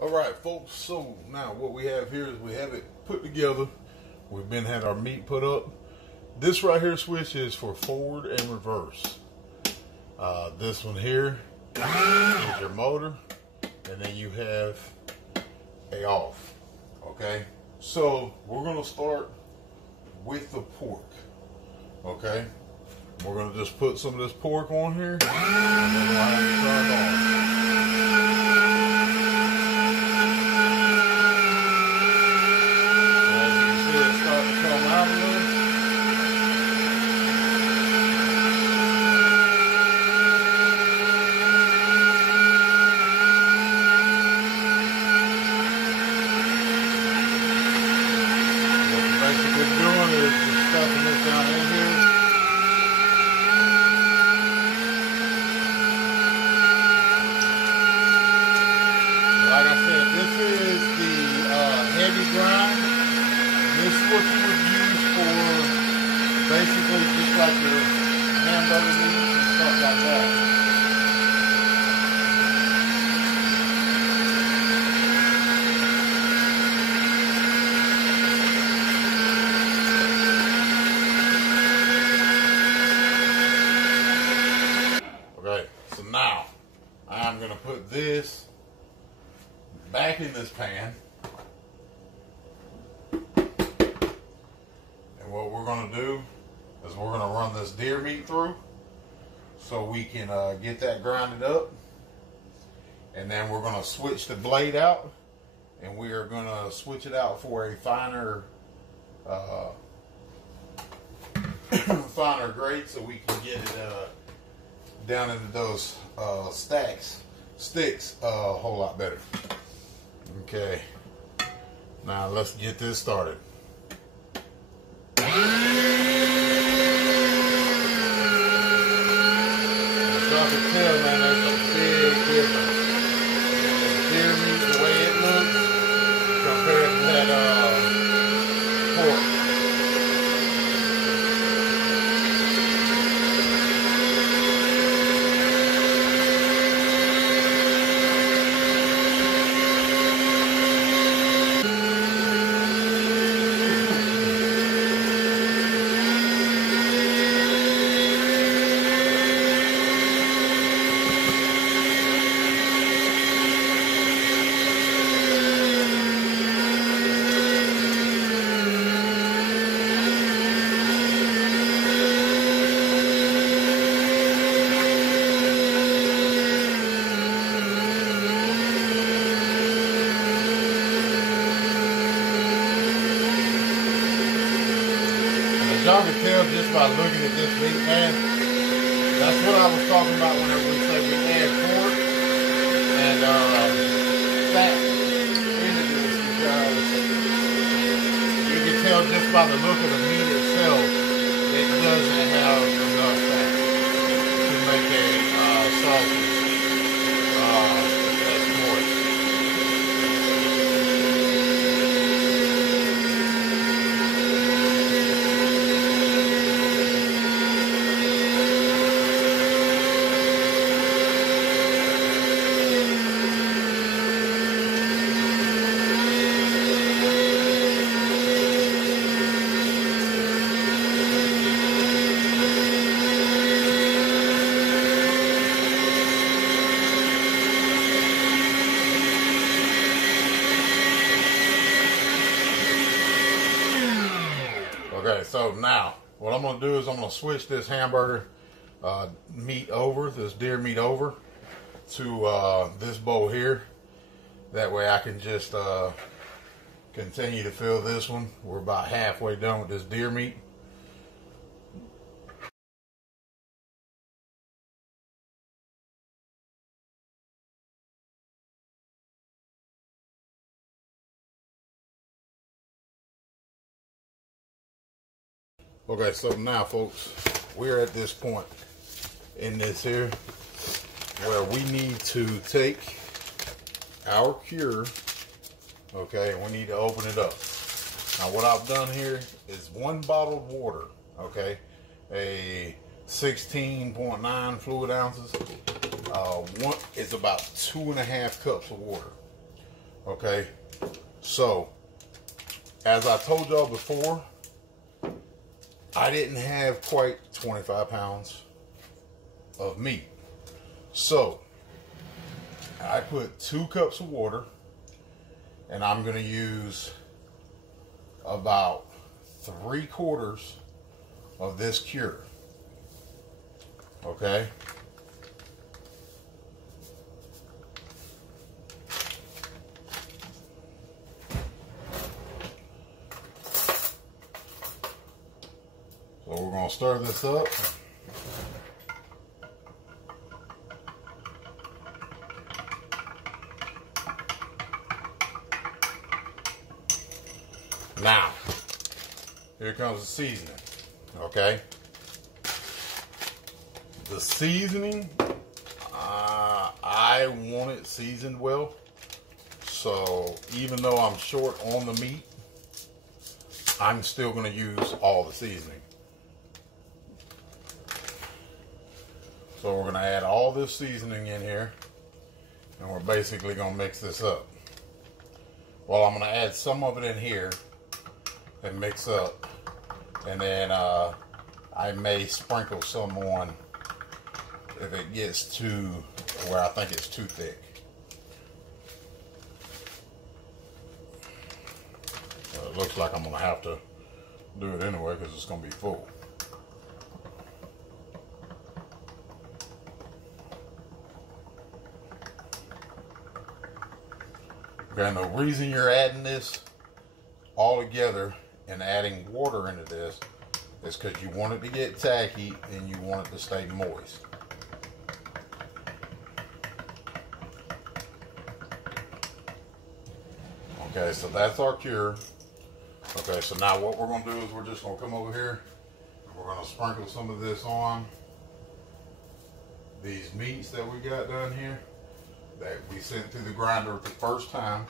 All right, folks, so now what we have here is we have it put together. We've been had our meat put up. This right here switch is for forward and reverse. This one here is your motor, and then you have a off. Okay, so we're gonna start with the pork. Okay, we're gonna just put some of this pork on here, and then we'll have it turned on. This is what you would use for basically just like your hamburger meat and stuff like that. Okay, so now I'm going to put this back in this pan. What we're going to do is we're going to run this deer meat through so we can get that grinded up, and then we're going to switch the blade out, and we are going to switch it out for a finer finer grade so we can get it down into those sticks a whole lot better. Okay, now let's get this started. Tell, man, there's a big difference in deer meat, the way it looks, compared to that pork. Y'all can tell just by looking at this meat, man. That's what I was talking about whenever we say we add pork and fat into this, because you can tell just by the look of the meat itself, it doesn't have enough fat to make a sausage that's moist. Okay, so now what I'm going to do is I'm going to switch this hamburger meat over, this deer meat over to this bowl here. That way I can just continue to fill this one. We're about halfway done with this deer meat. Okay, so now folks, we're at this point in this here where we need to take our cure, okay, and we need to open it up. Now what I've done here is 1 bottled water, okay, a 16.9 fluid ounces. One is about 2.5 cups of water. Okay, so as I told y'all before, I didn't have quite 25 pounds of meat. So I put 2 cups of water, and I'm going to use about 3/4 of this cure. Okay. So we're going to stir this up. Now, here comes the seasoning, okay? The seasoning, I want it seasoned well. So even though I'm short on the meat, I'm still going to use all the seasoning. So we're going to add all this seasoning in here, and we're basically going to mix this up. Well, I'm going to add some of it in here and mix up, and then I may sprinkle some on if it gets to where I think it's too thick. It looks like I'm going to have to do it anyway because it's going to be full. Okay, and the reason you're adding this all together and adding water into this is because you want it to get tacky and you want it to stay moist. Okay, so that's our cure. Okay, so now what we're going to do is we're just going to come over here and we're going to sprinkle some of this on these meats that we got done here that we sent through the grinder the first time.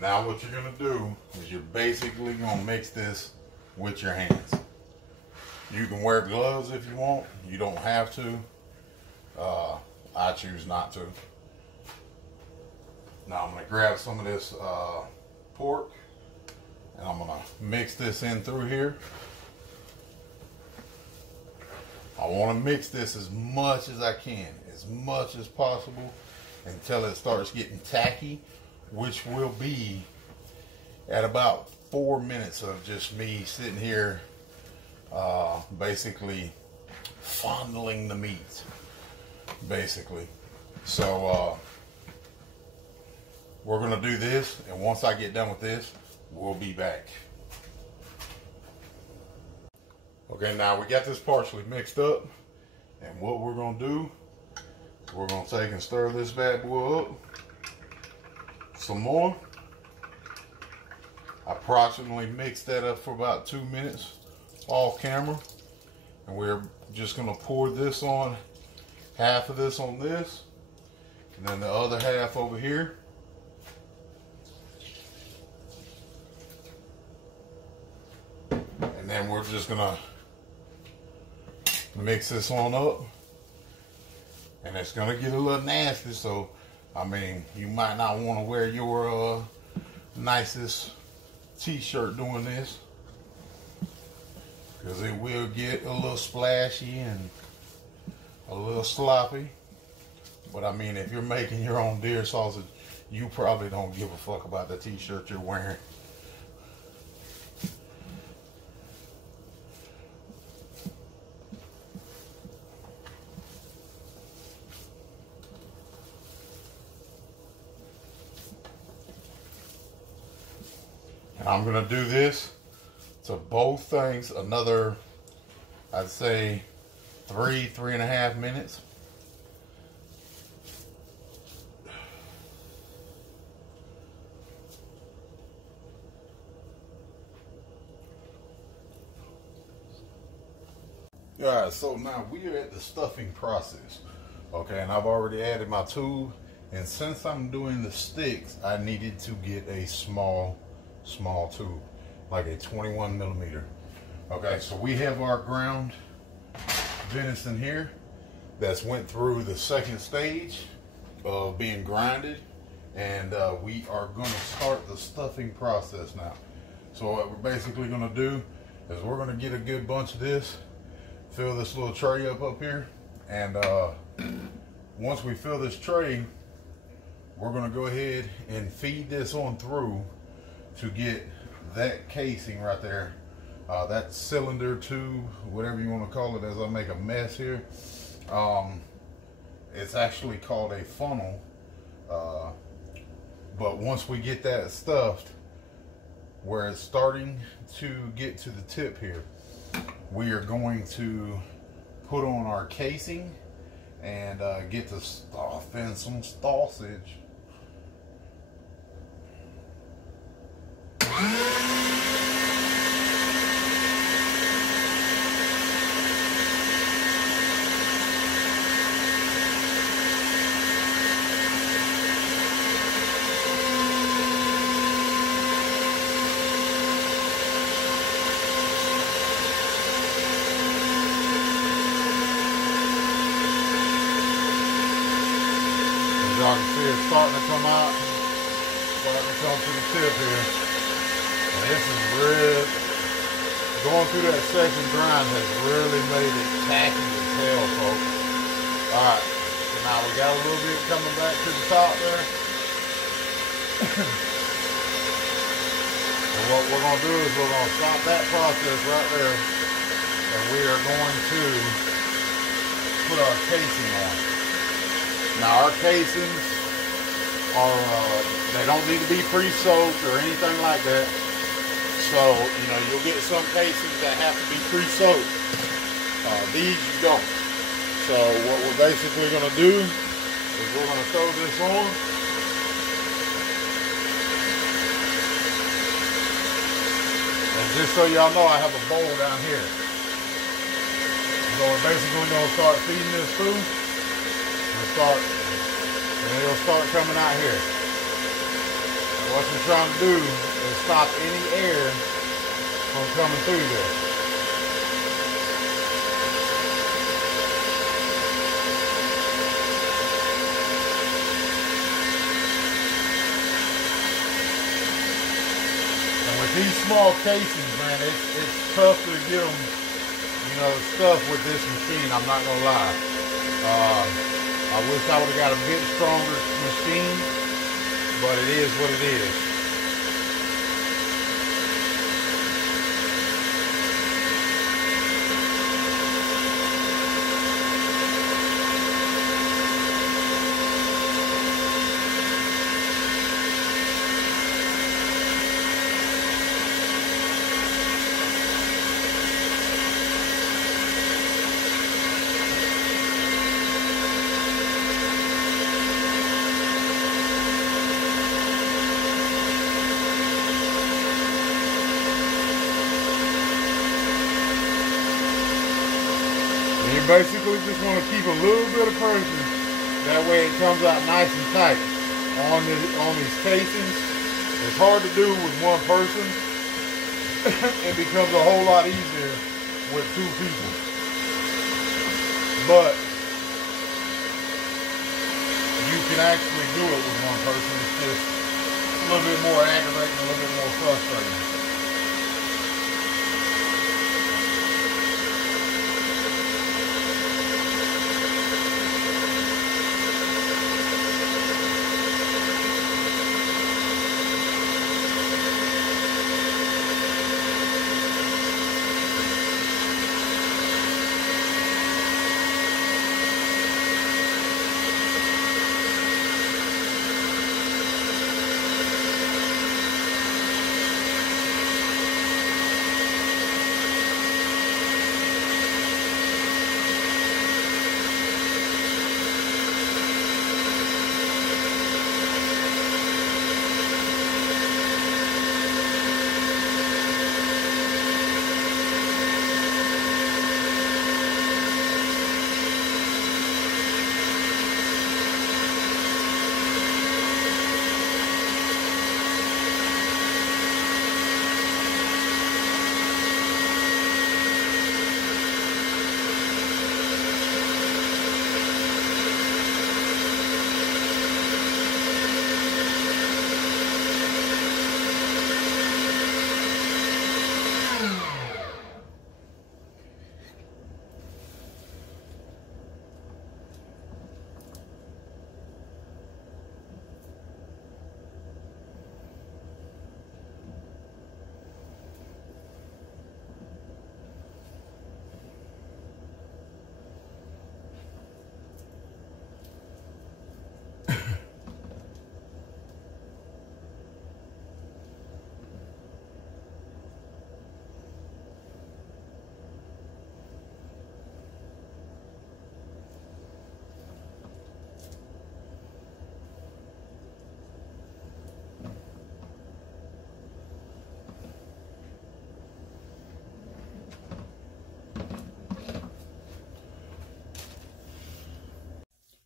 Now what you're going to do is you're basically going to mix this with your hands. You can wear gloves if you want. You don't have to. I choose not to. Now I'm going to grab some of this pork and I'm going to mix this in through here. I want to mix this as much as I can, as much as possible until it starts getting tacky, which will be at about 4 minutes of just me sitting here basically fondling the meat, basically. So we're going to do this, and once I get done with this, we'll be back. Okay, now we got this partially mixed up, and what we're going to do, we're going to take and stir this bad boy up some more. I approximately mixed that up for about 2 minutes off camera, and we're just going to pour this on, half of this on this, and then the other half over here. And then we're just going to mix this on up, and it's going to get a little nasty, so I mean, you might not want to wear your nicest t-shirt doing this, because it will get a little splashy and a little sloppy. But I mean, if you're making your own deer sausage, you probably don't give a fuck about the t-shirt you're wearing. And I'm gonna do this to both things another, I'd say 3.5 minutes. Alright, so now we are at the stuffing process. Okay, and I've already added my tube, and since I'm doing the sticks, I needed to get a small tube, like a 21 millimeter. Okay, so we have our ground venison here that's went through the second stage of being grinded, and we are going to start the stuffing process now. So what we're basically going to do is we're going to get a good bunch of this, fill this little tray up here, and once we fill this tray, we're going to go ahead and feed this on through to get that casing right there, that cylinder tube, whatever you want to call it, as I make a mess here. It's actually called a funnel, but once we get that stuffed where it's starting to get to the tip here, we are going to put on our casing and get to stuff in some sausage. Y'all can see it's starting to come out, starting to come to the tip here. And this is real, going through that second grind has really made it tacky as hell, folks. Alright, so now we got a little bit coming back to the top there. And what we're going to do is we're going to stop that process right there, and we are going to put our casing on. Now our casings are, they don't need to be pre-soaked or anything like that. So, you know, you'll get some casings that have to be pre-soaked. These you don't. So what we're basically going to do is we're going to throw this on. And just so y'all know, I have a bowl down here. So we're basically going to start feeding this through. And it'll start coming out here. And what you're trying to do is stop any air from coming through there. And with these small casings, man, it's tough to get them, you know, stuffed with this machine, I'm not gonna lie. I wish I would have got a bit stronger machine, but it is what it is. You basically just want to keep a little bit of pressure. That way it comes out nice and tight on these casings. It's hard to do with one person. It becomes a whole lot easier with two people. But you can actually do it with one person. It's just a little bit more aggravating, a little bit more frustrating.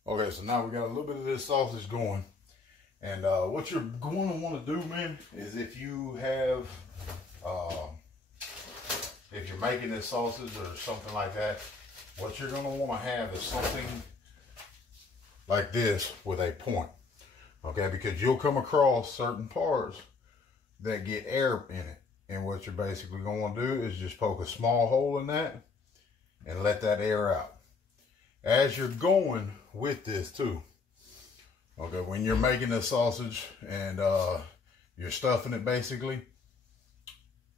Okay, so now we got a little bit of this sausage going. And what you're going to want to do, man, is if you have, if you're making this sausage or something like that, what you're going to want to have is something like this with a point. Okay, because you'll come across certain parts that get air in it. And what you're basically going to do is just poke a small hole in that and let that air out. As you're going with this too, okay, when you're making the sausage and you're stuffing it basically,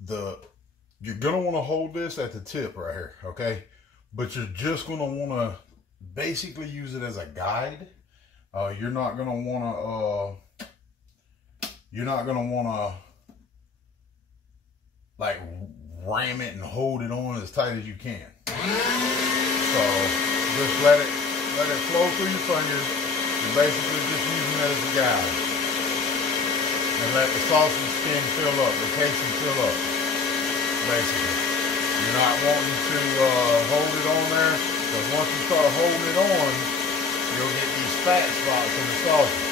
you're going to want to hold this at the tip right here, okay? But you're just going to want to basically use it as a guide. You're not going to want to, like ram it and hold it on as tight as you can. So just let it flow through your fingers. You're basically just using it as a guide. And let the sausage skin fill up, the casing fill up, basically. You're not wanting to hold it on there, because once you start holding it on, you'll get these fat spots in the sausage.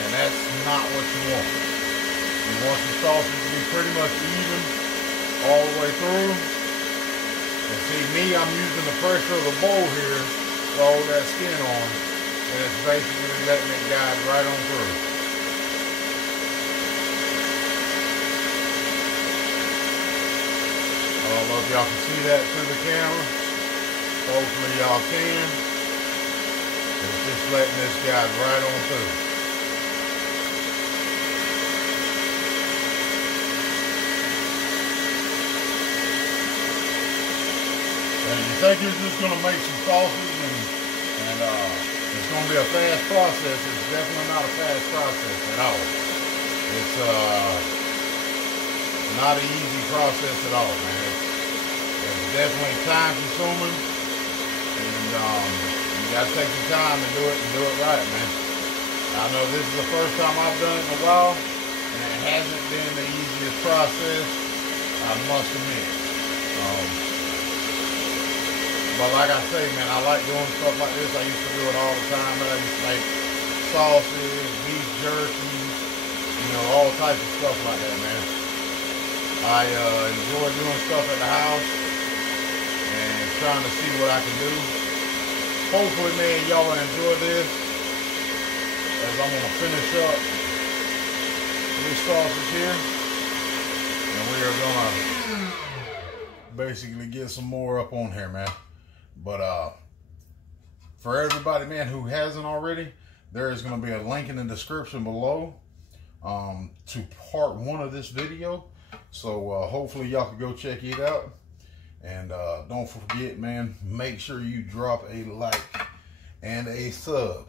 And that's not what you want. You want your sausage to be pretty much even all the way through. And see me, I'm using the pressure of the bowl here to hold that skin on. And it's basically letting it guide right on through. I don't know if y'all can see that through the camera. Hopefully y'all can. It's just letting this guide right on through. And you think you're just going to make some sausage and it's going to be a fast process. It's definitely not a fast process at all. It's not an easy process at all, man. It's definitely time consuming, and you got to take your time and do it right, man. I know this is the first time I've done it in a while, and it hasn't been the easiest process, I must admit. But like I say, man, I like doing stuff like this. I used to do it all the time. I used to make sausage, beef jerky, you know, all types of stuff like that, man. I enjoy doing stuff at the house and trying to see what I can do. Hopefully, man, y'all will enjoy this as I'm going to finish up this sausage here. And we are going to basically get some more up on here, man. But for everybody, man, who hasn't already, there is going to be a link in the description below to part 1 of this video. So hopefully y'all can go check it out. And don't forget, man, make sure you drop a like and a sub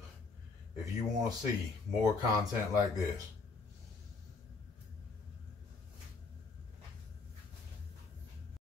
if you want to see more content like this.